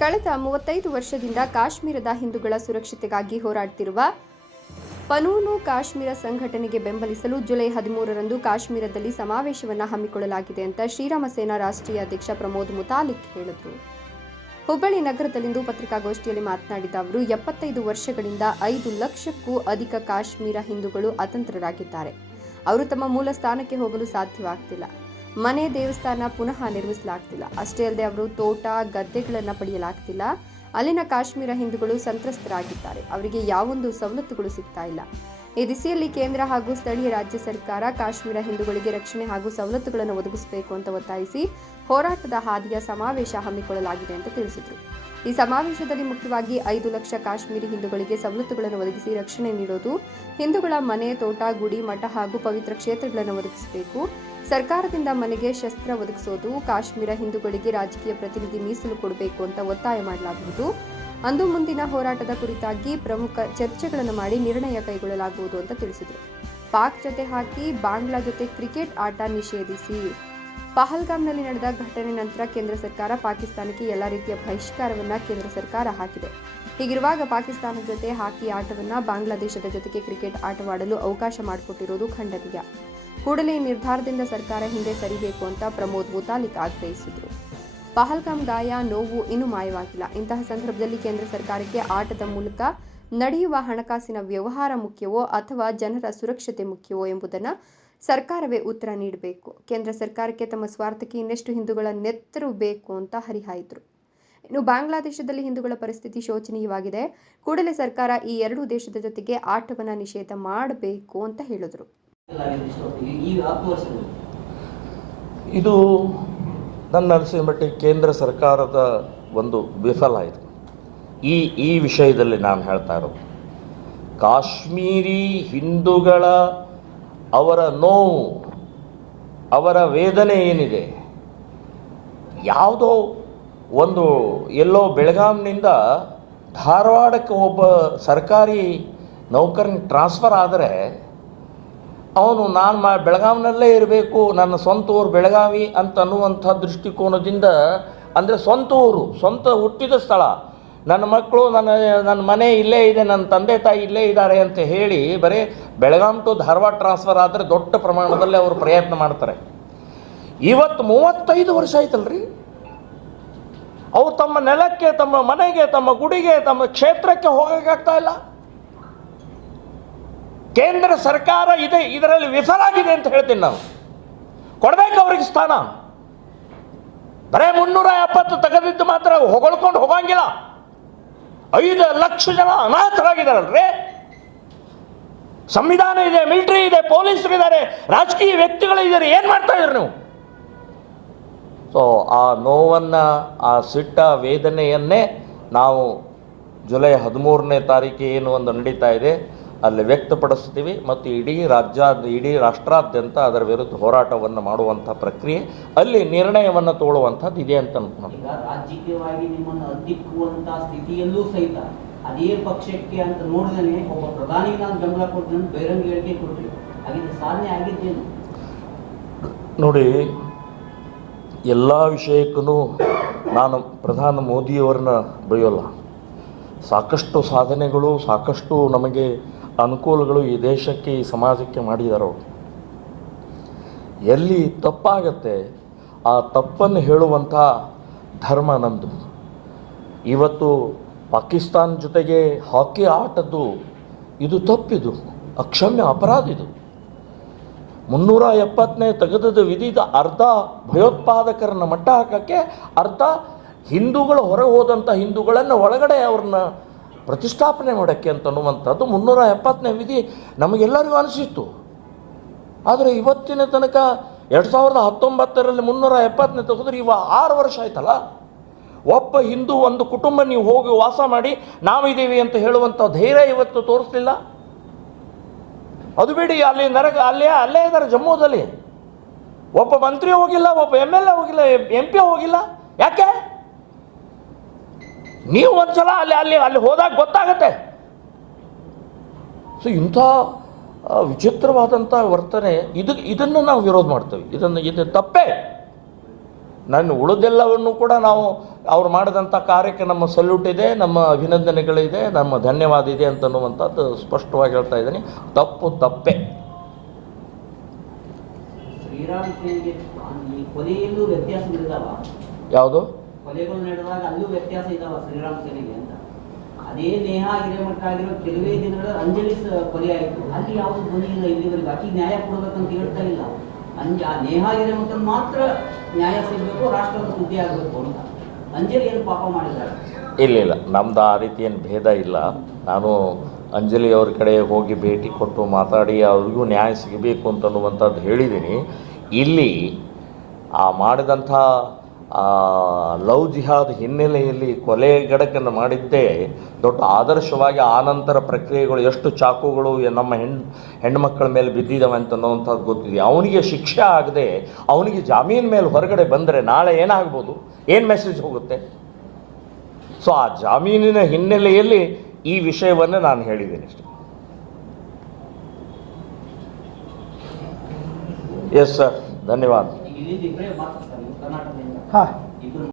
ಕಳೆದ ಮೂವತ್ತೈದು ವರ್ಷದಿಂದ ಕಾಶ್ಮೀರದ ಹಿಂದೂಗಳ ಸುರಕ್ಷತೆಗಾಗಿ ಹೋರಾಡುತ್ತಿರುವ ಪನೂನು ಕಾಶ್ಮೀರ ಸಂಘಟನೆಗೆ ಬೆಂಬಲಿಸಲು ಜುಲೈ ಹದಿಮೂರರಂದು ಕಾಶ್ಮೀರದಲ್ಲಿ ಸಮಾವೇಶವನ್ನು ಹಮ್ಮಿಕೊಳ್ಳಲಾಗಿದೆ ಅಂತ ಶ್ರೀರಾಮ ಸೇನಾ ರಾಷ್ಟ್ರೀಯ ಅಧ್ಯಕ್ಷ ಪ್ರಮೋದ್ ಮುತಾಲಿಕ್ ಹೇಳಿದರು. ಹುಬ್ಬಳ್ಳಿ ನಗರದಲ್ಲಿಂದು ಪತ್ರಿಕಾಗೋಷ್ಠಿಯಲ್ಲಿ ಮಾತನಾಡಿದ ಅವರು, ಎಪ್ಪತ್ತೈದು ವರ್ಷಗಳಿಂದ ಐದು ಲಕ್ಷಕ್ಕೂ ಅಧಿಕ ಕಾಶ್ಮೀರ ಹಿಂದೂಗಳು ಅತಂತ್ರರಾಗಿದ್ದಾರೆ. ಅವರು ತಮ್ಮ ಮೂಲ ಸ್ಥಾನಕ್ಕೆ ಹೋಗಲು ಸಾಧ್ಯವಾಗ್ತಿಲ್ಲ. ಮನೆ ದೇವಸ್ಥಾನ ಪುನಃ ನಿರ್ಮಿಸಲಾಗ್ತಿಲ್ಲ. ಅಷ್ಟೇ ಅಲ್ಲದೆ ಅವರು ತೋಟ, ಗದ್ದೆಗಳನ್ನು ಪಡೆಯಲಾಗ್ತಿಲ್ಲ. ಅಲ್ಲಿನ ಕಾಶ್ಮೀರ ಹಿಂದೂಗಳು ಸಂತ್ರಸ್ತರಾಗಿದ್ದಾರೆ. ಅವರಿಗೆ ಯಾವೊಂದು ಸವಲತ್ತುಗಳು ಸಿಗ್ತಾ ಇಲ್ಲ. ಈ ದಿಸೆಯಲ್ಲಿ ಕೇಂದ್ರ ಹಾಗೂ ಸ್ಥಳೀಯ ರಾಜ್ಯ ಸರ್ಕಾರ ಕಾಶ್ಮೀರ ಹಿಂದೂಗಳಿಗೆ ರಕ್ಷಣೆ ಹಾಗೂ ಸವಲತ್ತುಗಳನ್ನು ಒದಗಿಸಬೇಕು ಅಂತ ಒತ್ತಾಯಿಸಿ ಹೋರಾಟದ ಹಾದಿಯ ಸಮಾವೇಶ ಹಮ್ಮಿಕೊಳ್ಳಲಾಗಿದೆ ಅಂತ ತಿಳಿಸಿದರು. ಈ ಸಮಾವೇಶದಲ್ಲಿ ಮುಖ್ಯವಾಗಿ ಐದು ಲಕ್ಷ ಕಾಶ್ಮೀರಿ ಹಿಂದೂಗಳಿಗೆ ಸವಲತ್ತುಗಳನ್ನು ಒದಗಿಸಿ ರಕ್ಷಣೆ ನೀಡೋದು, ಹಿಂದೂಗಳ ಮನೆ, ತೋಟ, ಗುಡಿ, ಮಠ ಹಾಗೂ ಪವಿತ್ರ ಕ್ಷೇತ್ರಗಳನ್ನು ಒದಗಿಸಬೇಕು. ಸರ್ಕಾರದಿಂದ ಮನೆಗೆ ಶಸ್ತ್ರ ಒದಗಿಸೋದು, ಕಾಶ್ಮೀರ ಹಿಂದೂಗಳಿಗೆ ರಾಜಕೀಯ ಪ್ರತಿನಿಧಿ ಮೀಸಲು ಕೊಡಬೇಕು ಅಂತ ಒತ್ತಾಯ ಮಾಡಲಾಗುವುದು. ಅಂದು ಮುಂದಿನ ಹೋರಾಟದ ಕುರಿತಾಗಿ ಪ್ರಮುಖ ಚರ್ಚೆಗಳನ್ನು ಮಾಡಿ ನಿರ್ಣಯ ಕೈಗೊಳ್ಳಲಾಗುವುದು ಅಂತ ತಿಳಿಸಿದರು. ಪಾಕ್ ಜೊತೆ ಹಾಕಿ ಬಾಂಗ್ಲಾ ಜೊತೆ ಕ್ರಿಕೆಟ್ ಆಟ ನಿಷೇಧಿಸಿ. ಪಹಲ್ಗಾಮ್ನಲ್ಲಿ ನಡೆದ ಘಟನೆ ನಂತರ ಕೇಂದ್ರ ಸರ್ಕಾರ ಪಾಕಿಸ್ತಾನಕ್ಕೆ ಎಲ್ಲ ರೀತಿಯ ಬಹಿಷ್ಕಾರವನ್ನ ಕೇಂದ್ರ ಸರ್ಕಾರ ಹಾಕಿದೆ. ಹೀಗಿರುವಾಗ ಪಾಕಿಸ್ತಾನದ ಜೊತೆ ಹಾಕಿ ಆಟವನ್ನ ಬಾಂಗ್ಲಾದೇಶದ ಜೊತೆಗೆ ಕ್ರಿಕೆಟ್ ಆಟವಾಡಲು ಅವಕಾಶ ಮಾಡಿಕೊಟ್ಟಿರುವುದು ಖಂಡನೀಯ. ಕೂಡಲೇ ಈ ನಿರ್ಧಾರದಿಂದ ಸರ್ಕಾರ ಹಿಂದೆ ಸರಿಬೇಕು ಅಂತ ಪ್ರಮೋದ್ ಮುತಾಲಿಕ್ ಆಗ್ರಹಿಸಿದರು. ಪಹಲ್ಗಾಮ್ ಗಾಯ, ನೋವು ಇನ್ನೂ ಮಾಯವಾಗಿಲ್ಲ. ಇಂತಹ ಸಂದರ್ಭದಲ್ಲಿ ಕೇಂದ್ರ ಸರ್ಕಾರಕ್ಕೆ ಆಟದ ಮೂಲಕ ನಡೆಯುವ ಹಣಕಾಸಿನ ವ್ಯವಹಾರ ಮುಖ್ಯವೋ ಅಥವಾ ಜನರ ಸುರಕ್ಷತೆ ಮುಖ್ಯವೋ ಎಂಬುದನ್ನು ಸರ್ಕಾರವೇ ಉತ್ತರ ನೀಡಬೇಕು. ಕೇಂದ್ರ ಸರ್ಕಾರಕ್ಕೆ ತಮ್ಮ ಸ್ವಾರ್ಥಕ್ಕೆ ಇನ್ನೆಷ್ಟು ಹಿಂದೂಗಳ ನೆತ್ತರು ಬೇಕು ಅಂತ ಹರಿಹಾಯ್ದರು. ಇನ್ನು ಬಾಂಗ್ಲಾದೇಶದಲ್ಲಿ ಹಿಂದೂಗಳ ಪರಿಸ್ಥಿತಿ ಶೋಚನೀಯವಾಗಿದೆ. ಕೂಡಲೇ ಸರ್ಕಾರ ಈ ಎರಡೂ ದೇಶದ ಜೊತೆಗೆ ಆಟವನ್ನು ನಿಷೇಧ ಮಾಡಬೇಕು ಅಂತ ಹೇಳಿದರು. ಇದು ನನ್ನ ಅನಿಸಿದ ಕೇಂದ್ರ ಸರ್ಕಾರದ ಒಂದು ವಿಫಲ ಇದು. ಈ ಈ ವಿಷಯದಲ್ಲಿ ನಾನು ಹೇಳ್ತಾ ಇರೋದು, ಕಾಶ್ಮೀರಿ ಹಿಂದೂಗಳ ಅವರ ನೋವು, ಅವರ ವೇದನೆ ಏನಿದೆ, ಯಾವುದೋ ಒಂದು ಎಲ್ಲೋ ಬೆಳಗಾಂನಿಂದ ಧಾರವಾಡಕ್ಕೆ ಒಬ್ಬ ಸರ್ಕಾರಿ ನೌಕರನ ಟ್ರಾನ್ಸ್ಫರ್ ಆದರೆ ಅವನು ನಾನು ಮಾ ಬೆಳಗಾವಿನಲ್ಲೇ ಇರಬೇಕು, ನನ್ನ ಸ್ವಂತ ಊರು ಬೆಳಗಾವಿ ಅಂತ ಅನ್ನುವಂಥ ದೃಷ್ಟಿಕೋನದಿಂದ, ಅಂದರೆ ಸ್ವಂತ ಊರು, ಸ್ವಂತ ಹುಟ್ಟಿದ ಸ್ಥಳ. ನನ್ನ ಮಕ್ಕಳು ನನ್ನ ನನ್ನ ಮನೆ ಇಲ್ಲೇ ಇದೆ, ನನ್ನ ತಂದೆ ತಾಯಿ ಇಲ್ಲೇ ಇದ್ದಾರೆ ಅಂತ ಹೇಳಿ ಬರೀ ಬೆಳಗಾಂ ಟು ಧಾರವಾಡ ಟ್ರಾನ್ಸ್ಫರ್ ಆದರೆ ದೊಡ್ಡ ಪ್ರಮಾಣದಲ್ಲಿ ಅವರು ಪ್ರಯತ್ನ ಮಾಡ್ತಾರೆ. ಇವತ್ತು ಮೂವತ್ತೈದು ವರ್ಷ ಆಯ್ತಲ್ರಿ? ಅವ್ರು ತಮ್ಮ ನೆಲಕ್ಕೆ, ತಮ್ಮ ಮನೆಗೆ, ತಮ್ಮ ಗುಡಿಗೆ, ತಮ್ಮ ಕ್ಷೇತ್ರಕ್ಕೆ ಹೋಗೋಕ್ಕಾಗ್ತಾ ಇಲ್ಲ. ಕೇಂದ್ರ ಸರ್ಕಾರ ಇದೆ, ಇದರಲ್ಲಿ ವಿಫಲಾಗಿದೆ ಅಂತ ಹೇಳ್ತೀನಿ ನಾವು. ಕೊಡಬೇಕು ಅವ್ರಿಗೆ ಸ್ಥಾನ. ಬರೇ ಮುನ್ನೂರ ಎಪ್ಪತ್ತು ತೆಗೆದಿದ್ದು ಮಾತ್ರ ಹೊಗಳ್ಕೊಂಡು ಹೋಗಂಗಿಲ್ಲ. ಐದು ಲಕ್ಷ ಜನ ಅನಾಥರಾಗಿದ್ದಾರಲ್ರಿ. ಸಂವಿಧಾನ ಇದೆ, ಮಿಲಿಟರಿ ಇದೆ, ಪೊಲೀಸರು ಇದ್ದಾರೆ, ರಾಜಕೀಯ ವ್ಯಕ್ತಿಗಳು ಇದ್ದಾರೆ, ಏನು ಮಾಡ್ತಾ ಇದ್ರಿ ನೀವು? ಸೊ ಆ ನೋವನ್ನು, ಆ ಸಿಟ್ಟ ವೇದನೆಯನ್ನೇ ನಾವು ಜುಲೈ ಹದಿಮೂರನೇ ತಾರೀಕು ಏನು ಒಂದು ನಡೀತಾ ಇದೆ ಅಲ್ಲಿ ವ್ಯಕ್ತಪಡಿಸ್ತೀವಿ ಮತ್ತು ಇಡೀ ರಾಜ್ಯ ಇಡೀ ರಾಷ್ಟ್ರಾದ್ಯಂತ ಅದರ ವಿರುದ್ಧ ಹೋರಾಟವನ್ನು ಮಾಡುವಂಥ ಪ್ರಕ್ರಿಯೆ ಅಲ್ಲಿ ನಿರ್ಣಯವನ್ನು ತಗೊಳ್ಳುವಂಥದ್ದು ಇದೆ ಅಂತ ಅನ್ಕೊಂಡು ರಾಜಕೀಯವಾಗಿ ನಿಮ್ಮನ್ನು ಹತ್ತಿಕ್ಕುವಂತ ಸ್ಥಿತಿಯಲ್ಲೂ ಸಹಿತ ಅದೇ ಪಕ್ಷಕ್ಕೆ ಅಂತ ನೋಡಿದ್ರೆ ಒಬ್ಬ ಪ್ರಧಾನಿಗೆ ನಾನು ಬೆಂಬಲ ಕೊಡ್ತೀನಿ ಬಹಿರಂಗ ಹೇಳಿಕೆ ಕೊಟ್ರಿ ಹಾಗಿದ್ರೆ ಸಾಧನೆ ಆಗಿದ್ದೇನು ನೋಡಿ ಎಲ್ಲ ವಿಷಯಕ್ಕೂ ನಾನು ಪ್ರಧಾನ ಮೋದಿಯವರನ್ನ ಬೈಯೋಲ್ಲ ಸಾಕಷ್ಟು ಸಾಧನೆಗಳು ಸಾಕಷ್ಟು ನಮಗೆ ಅನುಕೂಲಗಳು ಈ ದೇಶಕ್ಕೆ, ಈ ಸಮಾಜಕ್ಕೆ ಮಾಡಿದಾರೋ ಎಲ್ಲಿ ತಪ್ಪಾಗತ್ತೆ, ಆ ತಪ್ಪನ್ನು ಹೇಳುವಂಥ ಧರ್ಮ ನಮ್ಮದು ಇವತ್ತು ಪಾಕಿಸ್ತಾನ್ ಜೊತೆಗೆ ಹಾಕಿ ಆಟದ್ದು, ಇದು ತಪ್ಪಿದು, ಅಕ್ಷಮ್ಯ ಅಪರಾಧ ಇದು. ಮುನ್ನೂರ ಎಪ್ಪತ್ತನೇ ತೆಗೆದದ ವಿಧಿದ ಅರ್ಧ ಭಯೋತ್ಪಾದಕರನ್ನ ಮಟ್ಟ ಹಾಕೋಕ್ಕೆ ಅರ್ಧ ಹಿಂದೂಗಳು ಹೊರಗೆ ಹೋದಂಥ ಹಿಂದೂಗಳನ್ನು ಒಳಗಡೆ ಅವ್ರನ್ನ ಪ್ರತಿಷ್ಠಾಪನೆ ಮಾಡೋಕ್ಕೆ ಅಂತ ಅನ್ನುವಂಥದ್ದು ಮುನ್ನೂರ ಎಪ್ಪತ್ತನೇ ವಿಧಿ ನಮಗೆಲ್ಲರಿಗೂ ಅನಿಸಿತ್ತು. ಆದರೆ ಇವತ್ತಿನ ತನಕ ಎರಡು ಸಾವಿರದ ಹತ್ತೊಂಬತ್ತರಲ್ಲಿ ಮುನ್ನೂರ ಎಪ್ಪತ್ತನೇ ತೆಗೆದ್ರೆ ಇವ ಆರು ವರ್ಷ ಆಯ್ತಲ್ಲ? ಒಬ್ಬ ಹಿಂದೂ ಒಂದು ಕುಟುಂಬ, ನೀವು ಹೋಗಿ ವಾಸ ಮಾಡಿ ನಾವಿದ್ದೀವಿ ಅಂತ ಹೇಳುವಂಥ ಧೈರ್ಯ ಇವತ್ತು ತೋರಿಸ್ಲಿಲ್ಲ? ಅದು ಬಿಡಿ, ಅಲ್ಲಿ ನರಕ ಅಲ್ಲೇ ಅಲ್ಲೇ ಇದ್ದಾರೆ ಜಮ್ಮುದಲ್ಲಿ. ಒಬ್ಬ ಮಂತ್ರಿ ಹೋಗಿಲ್ಲ, ಒಬ್ಬ ಎಂ ಎಲ್ ಎ ಹೋಗಿಲ್ಲ, ಎಂ ಪಿ ಹೋಗಿಲ್ಲ. ಯಾಕೆ? ನೀವು ಒಂದ್ಸಲ ಅಲ್ಲಿ ಅಲ್ಲಿ ಅಲ್ಲಿ ಹೋದಾಗ ಗೊತ್ತಾಗತ್ತೆ. ಸೊ ಇಂಥ ವಿಚಿತ್ರವಾದಂಥ ವರ್ತನೆ ಇದು ಇದನ್ನು ನಾವು ವಿರೋಧ ಮಾಡ್ತೇವೆ. ಇದನ್ನು ಇದು ತಪ್ಪೇ. ನನ್ನ ಉಳಿದೆಲ್ಲವನ್ನು ಕೂಡ ನಾವು ಅವ್ರು ಮಾಡಿದಂಥ ಕಾರ್ಯಕ್ಕೆ ನಮ್ಮ ಸಲ್ಯೂಟ್ ಇದೆ ನಮ್ಮ ಅಭಿನಂದನೆಗಳಿದೆ ನಮ್ಮ ಧನ್ಯವಾದ ಇದೆ ಅಂತನ್ನುವಂಥದ್ದು ಸ್ಪಷ್ಟವಾಗಿ ಹೇಳ್ತಾ ಇದ್ದೀನಿ. ತಪ್ಪು ತಪ್ಪೆ. ಯಾವುದು? ಕೊಲೆಗಳು ನಡೆದಾಗ ಅಲ್ಲೂ ವ್ಯತ್ಯಾಸ ಇದಾವ ಶ್ರೀರಾಮ ಸೇನೆಗೆ ಅಂತ. ಅದೇ ನೇಹ ಹಿರೇಮಠ ಆಗಿರೋ ಕೆಲವೇ ದಿನಗಳ ಅಂಜಲಿ ಕೊಲೆ ಆಯಿತು. ಅಲ್ಲಿ ಯಾವುದು ಇಲ್ಲ ಇಲ್ಲಿವರೆಗೂ. ಆಕಿ ನ್ಯಾಯ ಕೊಡಬೇಕಂತ ಹೇಳ್ತಾ ಇಲ್ಲ. ಅಂಜ ನೇಹ ಹಿರೇಮಠ ಮಾತ್ರ ನ್ಯಾಯ ಸಿಗಬೇಕು, ರಾಷ್ಟ್ರದ ಸುದ್ದಿ ಆಗಬೇಕು ಅಂತ. ಅಂಜಲಿ ಏನು ಪಾಪ ಮಾಡಿದ್ದಾರೆ? ಇಲ್ಲ ಇಲ್ಲ. ನಮ್ದು ಆ ರೀತಿ ಏನು ಭೇದ ಇಲ್ಲ. ನಾನು ಅಂಜಲಿ ಅವ್ರ ಕಡೆ ಹೋಗಿ ಭೇಟಿ ಕೊಟ್ಟು ಮಾತಾಡಿ ಅವ್ರಿಗೂ ನ್ಯಾಯ ಸಿಗಬೇಕು ಅಂತನ್ನುವಂಥದ್ದು ಹೇಳಿದ್ದೀನಿ. ಇಲ್ಲಿ ಆ ಮಾಡಿದಂಥ ಆ ಲವ್ ಜಿಹಾದ್ ಹಿನ್ನೆಲೆಯಲ್ಲಿ ಕೊಲೆ ಗಡಕನ್ನು ಮಾಡಿದ್ದೇ ದೊಡ್ಡ ಆದರ್ಶವಾಗಿ ಆನಂತರ ಪ್ರಕ್ರಿಯೆಗಳು ಎಷ್ಟು ಚಾಕುಗಳು ನಮ್ಮ ಹೆಣ್ಣು ಹೆಣ್ಮಕ್ಕಳ ಮೇಲೆ ಬಿದ್ದಿದ್ದಾವೆ ಅಂತನ್ನುವಂಥದ್ದು ಗೊತ್ತಿದೆ. ಅವನಿಗೆ ಶಿಕ್ಷೆ ಆಗದೆ ಅವನಿಗೆ ಜಾಮೀನು ಮೇಲೆ ಹೊರಗಡೆ ಬಂದರೆ ನಾಳೆ ಏನಾಗ್ಬೋದು? ಏನು ಮೆಸೇಜ್ ಹೋಗುತ್ತೆ? ಸೊ ಆ ಜಾಮೀನಿನ ಹಿನ್ನೆಲೆಯಲ್ಲಿ ಈ ವಿಷಯವನ್ನು ನಾನು ಹೇಳಿದ್ದೀನಿ ಅಷ್ಟೇ. ಎಸ್ ಸರ್ ಧನ್ಯವಾದ. ಕರ್ನಾಟಕದಿಂದ ಹಾಂ.